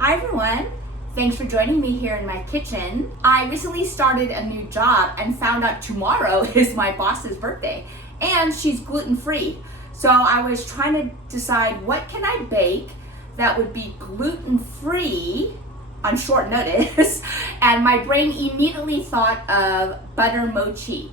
Hi everyone, thanks for joining me here in my kitchen. I recently started a new job and found out tomorrow is my boss's birthday and she's gluten-free. So I was trying to decide what can I bake that would be gluten-free on short notice and my brain immediately thought of butter mochi.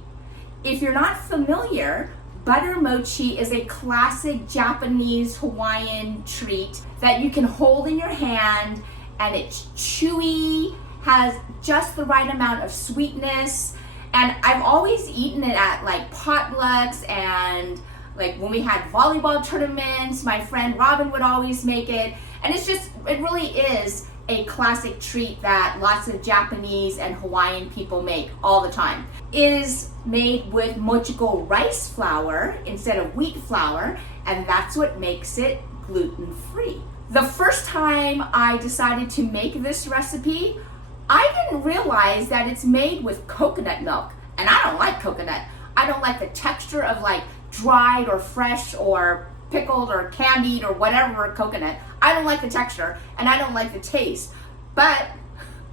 If you're not familiar, butter mochi is a classic Japanese Hawaiian treat that you can hold in your hand, and it's chewy, has just the right amount of sweetness, and I've always eaten it at like potlucks and like when we had volleyball tournaments, my friend Robin would always make it, and it really is a classic treat that lots of Japanese and Hawaiian people make all the time. It is made with mochiko rice flour instead of wheat flour, and that's what makes it gluten-free. The first time I decided to make this recipe, I didn't realize that it's made with coconut milk, and I don't like coconut. I don't like the texture of like dried or fresh or pickled or candied or whatever coconut. I don't like the texture and I don't like the taste, but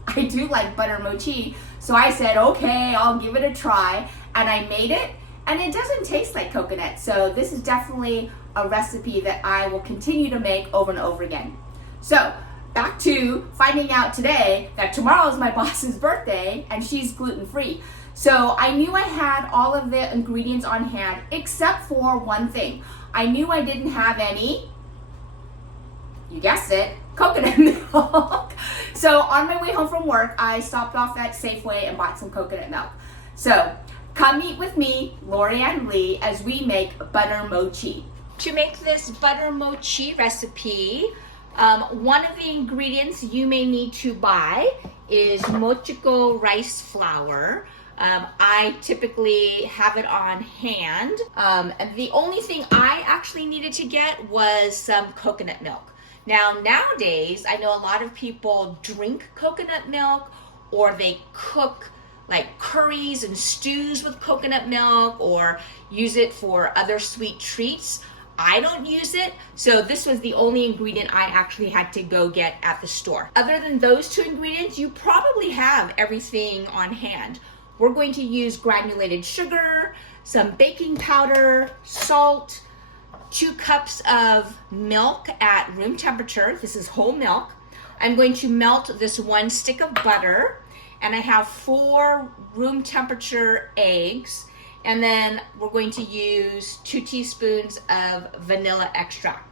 I do like butter mochi. So I said, okay, I'll give it a try, and I made it, and it doesn't taste like coconut. So this is definitely a recipe that I will continue to make over and over again. So back to finding out today that tomorrow is my boss's birthday and she's gluten-free. So I knew I had all of the ingredients on hand except for one thing. I knew I didn't have any, you guessed it, coconut milk. So on my way home from work, I stopped off at Safeway and bought some coconut milk. So come eat with me, Lorianne Lee, as we make butter mochi. To make this butter mochi recipe, one of the ingredients you may need to buy is mochiko rice flour. I typically have it on hand. And the only thing I actually needed to get was some coconut milk. Now, nowadays, I know a lot of people drink coconut milk, or they cook like curries and stews with coconut milk, or use it for other sweet treats. I don't use it, so this was the only ingredient I actually had to go get at the store. Other than those two ingredients, you probably have everything on hand. We're going to use granulated sugar, some baking powder, salt, 2 cups of milk at room temperature. This is whole milk. I'm going to melt this 1 stick of butter, and I have 4 room temperature eggs, and then we're going to use 2 teaspoons of vanilla extract.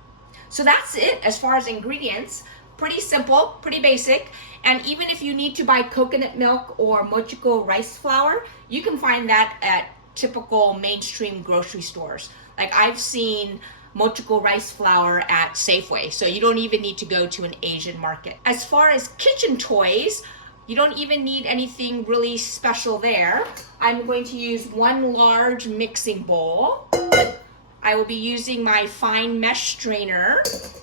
So that's it as far as ingredients. Pretty simple, pretty basic. And even if you need to buy coconut milk or mochiko rice flour, you can find that at typical mainstream grocery stores. Like I've seen mochiko rice flour at Safeway, so you don't even need to go to an Asian market. As far as kitchen toys, you don't even need anything really special there. I'm going to use 1 large mixing bowl. I will be using my fine mesh strainer,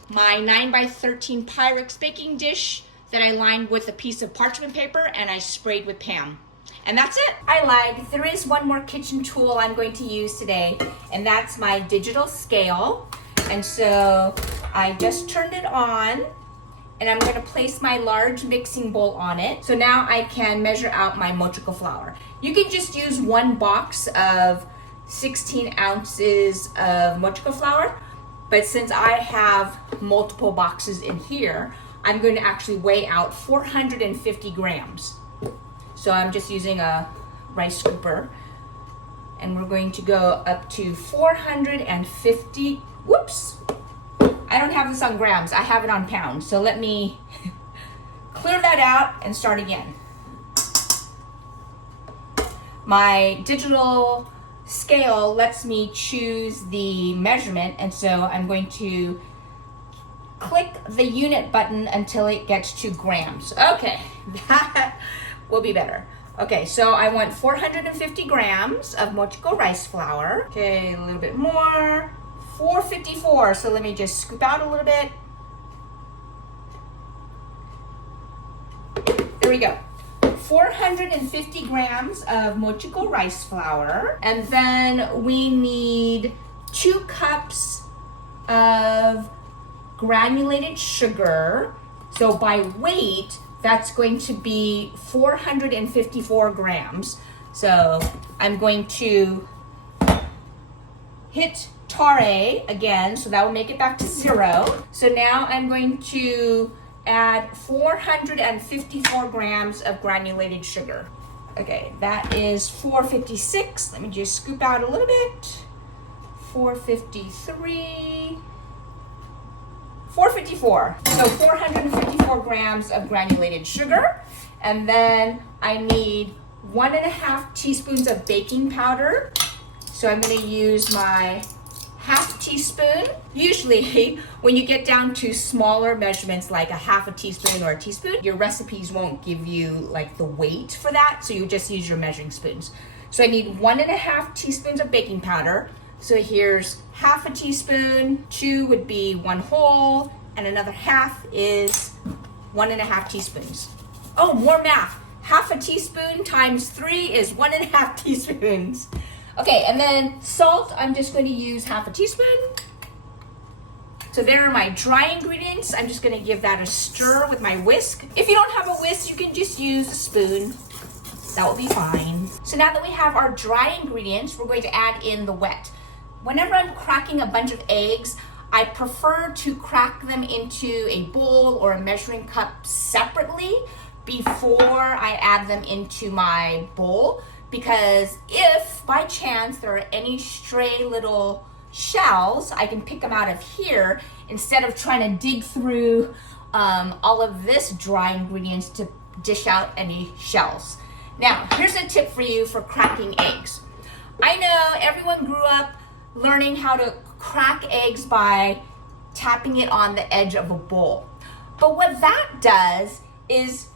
my 9x13 Pyrex baking dish that I lined with a piece of parchment paper and I sprayed with Pam. And that's it. I lied. There is one more kitchen tool I'm going to use today, and that's my digital scale. And so I just turned it on, and I'm going to place my large mixing bowl on it. So now I can measure out my mochiko flour. You can just use 1 box of 16 ounces of mochiko flour, but since I have multiple boxes in here, I'm going to actually weigh out 450 grams. So I'm just using a rice scooper, and we're going to go up to 450, whoops. I don't have this on grams, I have it on pounds. So let me clear that out and start again. My digital scale lets me choose the measurement, and so I'm going to click the unit button until it gets to grams. Okay, that will be better. Okay, so I want 450 grams of mochiko rice flour. Okay, a little bit more. 454, so let me just scoop out a little bit. There we go. 450 grams of mochiko rice flour, and then we need 2 cups of granulated sugar. So by weight, that's going to be 454 grams. So I'm going to hit tare again, so that will make it back to 0. So now I'm going to add 454 grams of granulated sugar. Okay, that is 456. Let me just scoop out a little bit. 453. 454. So 454 grams of granulated sugar. And then I need 1.5 teaspoons of baking powder. So I'm going to use my half teaspoon. Usually when you get down to smaller measurements like a half a teaspoon or a teaspoon, your recipes won't give you like the weight for that, so you just use your measuring spoons. So I need 1.5 teaspoons of baking powder. So here's half a teaspoon, 2 would be 1 whole, and another half is 1.5 teaspoons. Oh, more math. Half a teaspoon times 3 is 1.5 teaspoons. Okay, and then salt, I'm just going to use half a teaspoon. So there are my dry ingredients. I'm just going to give that a stir with my whisk. If you don't have a whisk, you can just use a spoon. That will be fine. So now that we have our dry ingredients, we're going to add in the wet. Whenever I'm cracking a bunch of eggs, I prefer to crack them into a bowl or a measuring cup separately before I add them into my bowl. Because if by chance there are any stray little shells, I can pick them out of here instead of trying to dig through all of this dry ingredients to dish out any shells. Now, here's a tip for you for cracking eggs. I know everyone grew up learning how to crack eggs by tapping it on the edge of a bowl. But what that does is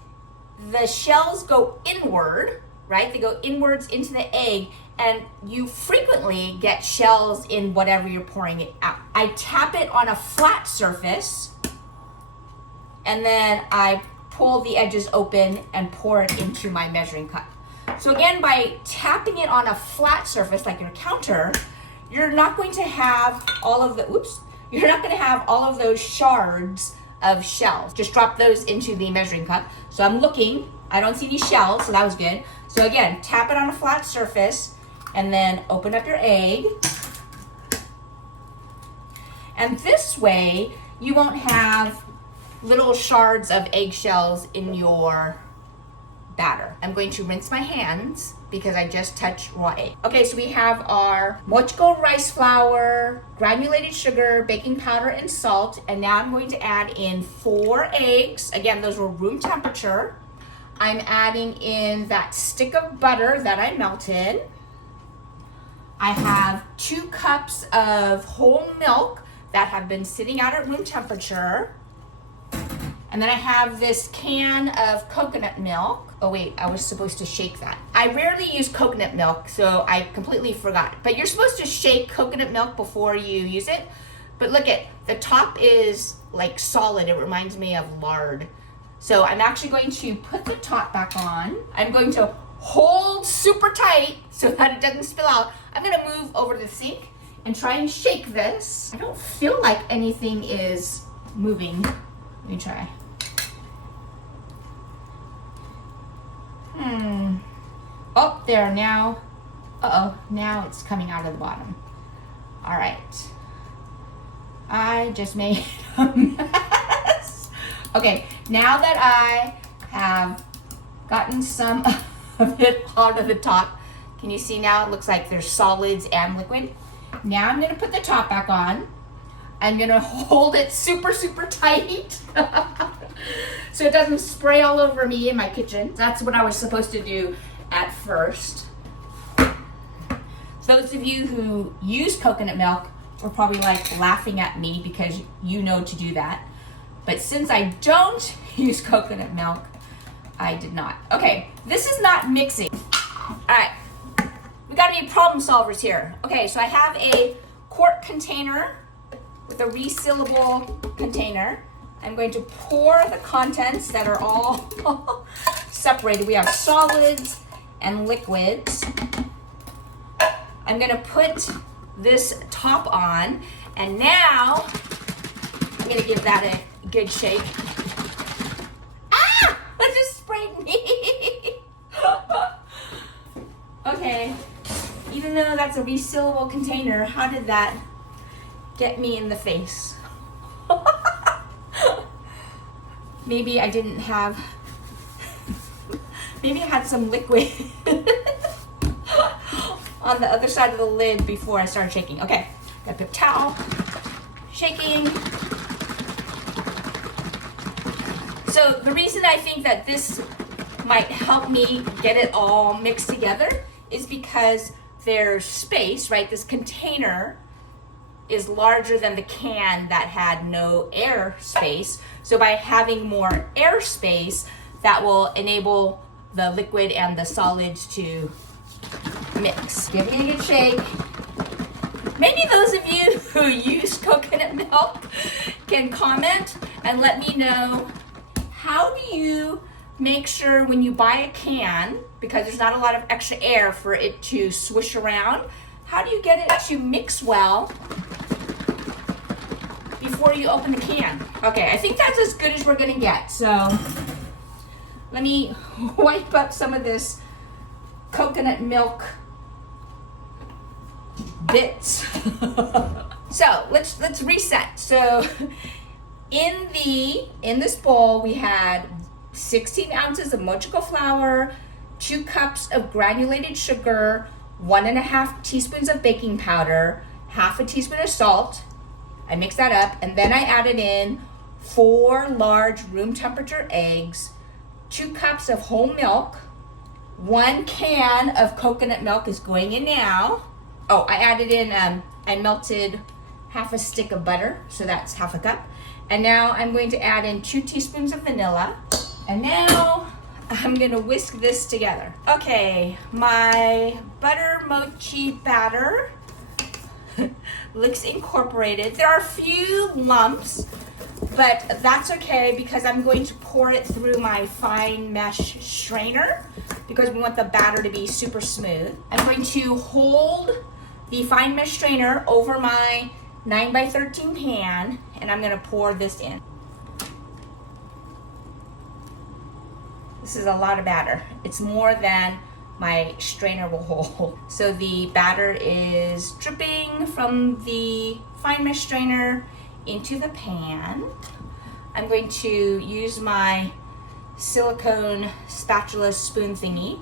the shells go inward, right? They go inwards into the egg, and you frequently get shells in whatever you're pouring it out. I tap it on a flat surface, and then I pull the edges open and pour it into my measuring cup. So again, by tapping it on a flat surface like your counter, you're not going to have all of the, you're not going to have all of those shards of shells. Just drop those into the measuring cup. So I'm looking, I don't see any shells, so that was good. So again, tap it on a flat surface and then open up your egg. And this way, you won't have little shards of eggshells in your batter. I'm going to rinse my hands because I just touched raw egg. Okay, so we have our mochiko rice flour, granulated sugar, baking powder, and salt. And now I'm going to add in 4 eggs. Again, those were room temperature. I'm adding in that stick of butter that I melted. I have 2 cups of whole milk that have been sitting out at room temperature. And then I have this can of coconut milk. Oh wait, I was supposed to shake that. I rarely use coconut milk, so I completely forgot. But you're supposed to shake coconut milk before you use it. But look at, the top is like solid. It reminds me of lard. So I'm actually going to put the top back on. I'm going to hold super tight so that it doesn't spill out. I'm gonna move over to the sink and try and shake this. I don't feel like anything is moving. Let me try. Oh, there now. Uh-oh, now it's coming out of the bottom. All right. I just made a mess. Okay, now that I have gotten some of it out of the top, can you see now it looks like there's solids and liquid? Now I'm gonna put the top back on. I'm gonna hold it super, super tight so it doesn't spray all over me in my kitchen. That's what I was supposed to do at first. Those of you who use coconut milk were probably like laughing at me because you know to do that. But since I don't use coconut milk, I did not. Okay, this is not mixing. All right, we gotta be problem solvers here. Okay, so I have a quart container with a resealable container. I'm going to pour the contents that are all separated. We have solids and liquids. I'm gonna put this top on, and now I'm gonna give that a good shake. Okay, even though that's a resealable container, how did that get me in the face? Maybe I didn't have, maybe I had some liquid on the other side of the lid before I started shaking. Okay, got a paper towel, shaking. So the reason I think that this might help me get it all mixed together is because there's space, right? This container is larger than the can that had no air space. So by having more air space, that will enable the liquid and the solids to mix. Give it a good shake. Maybe those of you who use coconut milk can comment and let me know, how do you make sure when you buy a can, because there's not a lot of extra air for it to swish around, how do you get it to mix well before you open the can? Okay, I think that's as good as we're gonna get. So let me wipe up some of this coconut milk bits. So let's reset. So in this bowl we had 16 ounces of mochico flour, 2 cups of granulated sugar, 1.5 teaspoons of baking powder, half a teaspoon of salt. I mixed that up, and then I added in 4 large room temperature eggs, 2 cups of whole milk, 1 can of coconut milk is going in now. Oh, I added in, I melted half a stick of butter, so that's half a cup. And now I'm going to add in 2 teaspoons of vanilla. And now I'm gonna whisk this together. Okay, my butter mochi batter looks incorporated. There are a few lumps, but that's okay because I'm going to pour it through my fine mesh strainer because we want the batter to be super smooth. I'm going to hold the fine mesh strainer over my 9x13 pan, and I'm gonna pour this in. This is a lot of batter. It's more than my strainer will hold. So the batter is dripping from the fine mesh strainer into the pan. I'm going to use my silicone spatula spoon thingy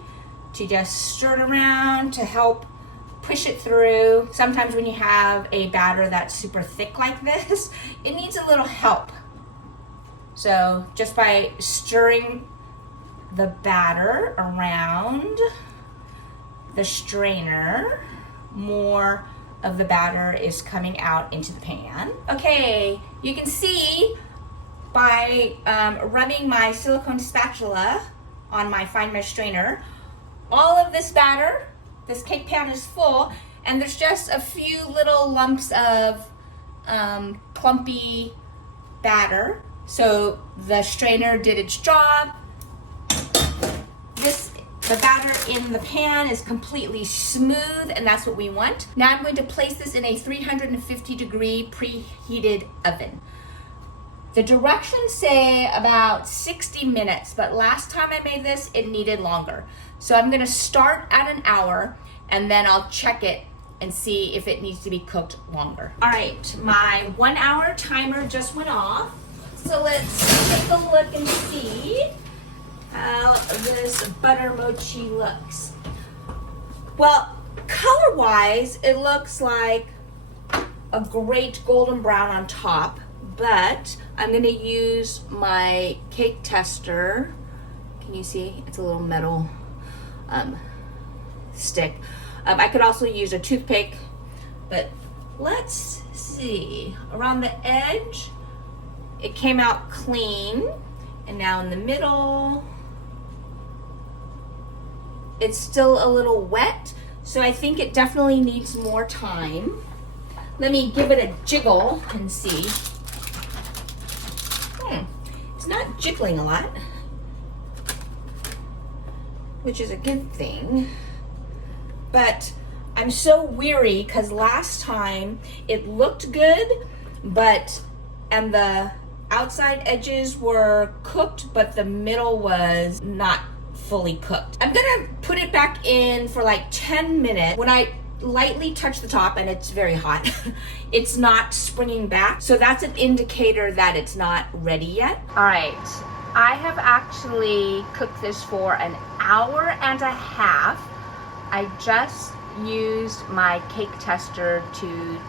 to just stir it around to help push it through. Sometimes when you have a batter that's super thick like this, it needs a little help. So just by stirring the batter around the strainer, more of the batter is coming out into the pan. Okay, you can see by rubbing my silicone spatula on my fine mesh strainer, all of this batter, this cake pan is full, and there's just a few little lumps of clumpy batter. So the strainer did its job. The batter in the pan is completely smooth, and that's what we want. Now I'm going to place this in a 350 degree preheated oven. The directions say about 60 minutes, but last time I made this, it needed longer. So I'm gonna start at an hour, and then I'll check it and see if it needs to be cooked longer. All right, my 1 hour timer just went off. So let's take a look and see how this butter mochi looks. Well, color-wise, it looks like a great golden brown on top, but I'm gonna use my cake tester. Can you see? It's a little metal stick. I could also use a toothpick, but let's see. Around the edge, it came out clean, and now in the middle, it's still a little wet, so I think it definitely needs more time. Let me give it a jiggle and see. It's not jiggling a lot, which is a good thing. But I'm so weary because last time it looked good, and the outside edges were cooked, but the middle was not fully cooked. I'm gonna put it back in for like 10 minutes. When I lightly touch the top, and it's very hot, it's not springing back. So that's an indicator that it's not ready yet. All right, I have actually cooked this for an hour and a half. I just used my cake tester to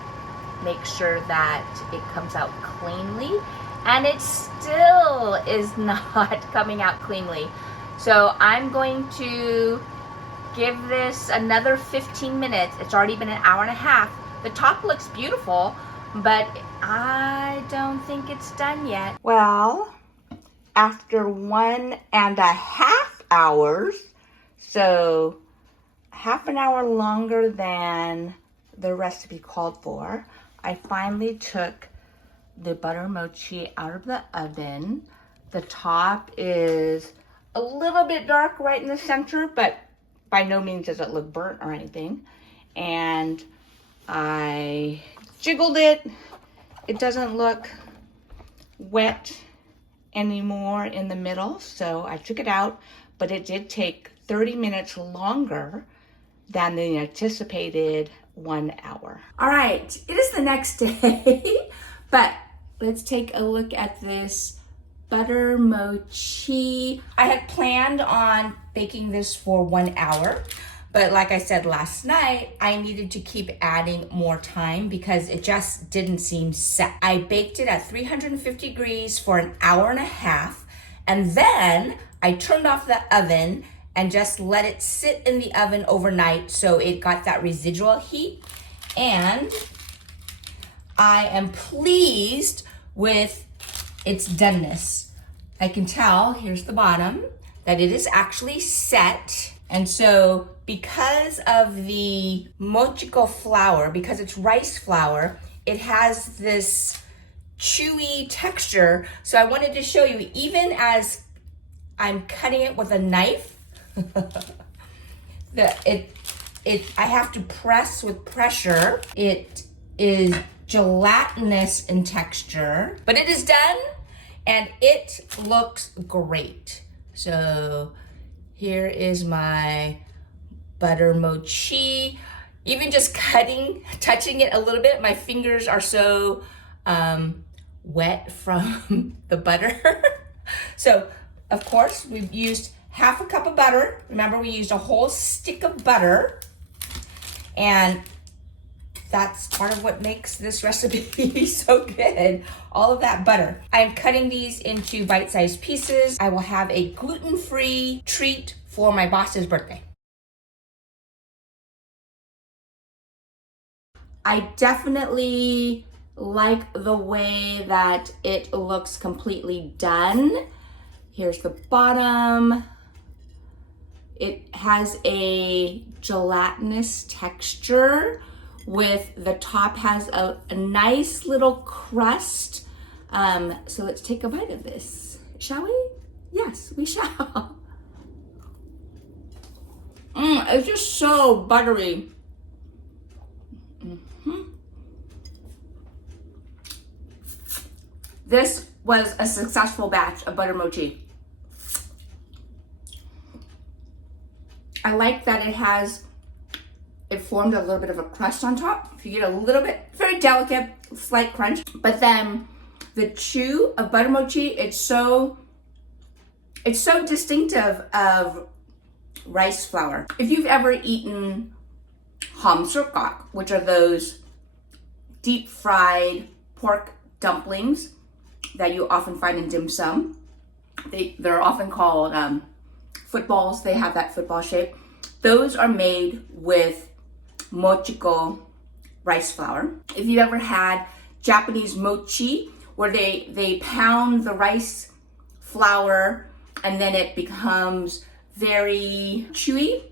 make sure that it comes out cleanly, and it still is not coming out cleanly. So I'm going to give this another 15 minutes. It's already been an hour and a half. The top looks beautiful, but I don't think it's done yet. Well, after 1.5 hours, so half an hour longer than the recipe called for, I finally took the butter mochi out of the oven. The top is a little bit dark right in the center, but by no means does it look burnt or anything. And I jiggled it. It doesn't look wet anymore in the middle, so I took it out, but it did take 30 minutes longer than the anticipated 1 hour. All right, it is the next day, but let's take a look at this butter mochi. I had planned on baking this for 1 hour, but like I said last night, I needed to keep adding more time because it just didn't seem set. I baked it at 350 degrees for an hour and a half, and then I turned off the oven and just let it sit in the oven overnight so it got that residual heat. And I am pleased with its doneness. I can tell, here's the bottom, that it is actually set. And so because of the mochiko flour, because it's rice flour, it has this chewy texture. So I wanted to show you, even as I'm cutting it with a knife, I have to press with pressure. It is gelatinous in texture, but it is done and it looks great. So here is my butter mochi. Even just touching it a little bit, my fingers are so wet from the butter. So of course we've used half a cup of butter. Remember, we used a whole stick of butter, and that's part of what makes this recipe so good, all of that butter. I'm cutting these into bite-sized pieces. I will have a gluten-free treat for my boss's birthday. I definitely like the way that it looks completely done. Here's the bottom. It has a gelatinous texture with the top has a nice little crust. So let's take a bite of this, shall we? Yes, we shall. It's just so buttery. This was a successful batch of butter mochi. I like that it formed a little bit of a crust on top. If you get a little bit, very delicate, slight crunch. But then the chew of butter mochi, it's so distinctive of rice flour. If you've ever eaten hamsukak, which are those deep fried pork dumplings that you often find in dim sum, they're often called footballs. They have that football shape. Those are made with mochiko rice flour. If you've ever had Japanese mochi, where they pound the rice flour and then it becomes very chewy,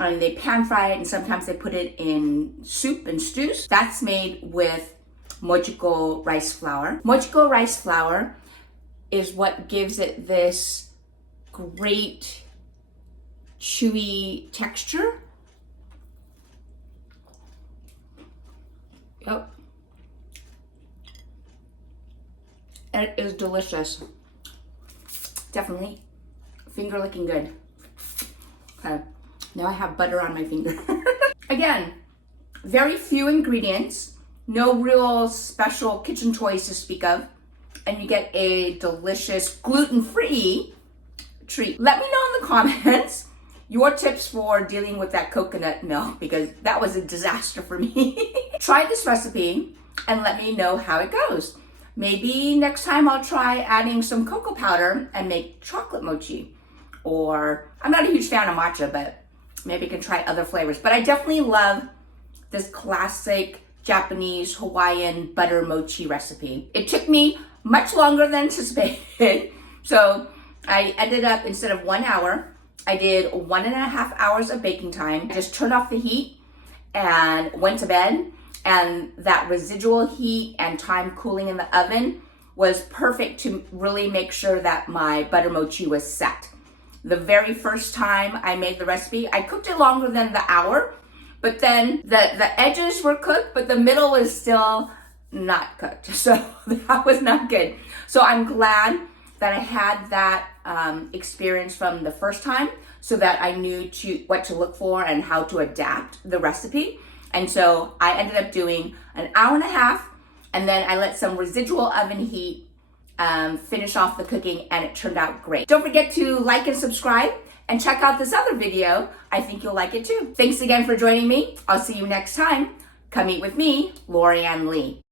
and they pan fry it, and sometimes they put it in soup and stews. That's made with mochiko rice flour. Mochiko rice flour is what gives it this great chewy texture. Yep. It is delicious. Definitely finger licking good. Okay, now I have butter on my finger. Again, very few ingredients, no real special kitchen toys to speak of, and you get a delicious gluten-free treat. Let me know in the comments your tips for dealing with that coconut milk, because that was a disaster for me. Try this recipe and let me know how it goes. Maybe next time I'll try adding some cocoa powder and make chocolate mochi. Or, I'm not a huge fan of matcha, but maybe I can try other flavors. But I definitely love this classic Japanese Hawaiian butter mochi recipe. It took me much longer than anticipated. So I ended up, instead of 1 hour, I did 1.5 hours of baking time. I just turned off the heat and went to bed. And that residual heat and time cooling in the oven was perfect to really make sure that my butter mochi was set. The very first time I made the recipe, I cooked it longer than the hour, but then the edges were cooked, but the middle was still not cooked. So that was not good. So I'm glad that I had that experience from the first time, so that I knew what to look for and how to adapt the recipe. And so I ended up doing 1.5 hours, and then I let some residual oven heat finish off the cooking, and it turned out great. Don't forget to like and subscribe and check out this other video. I think you'll like it too. Thanks again for joining me. I'll see you next time. Come eat with me, Lorianne Lee.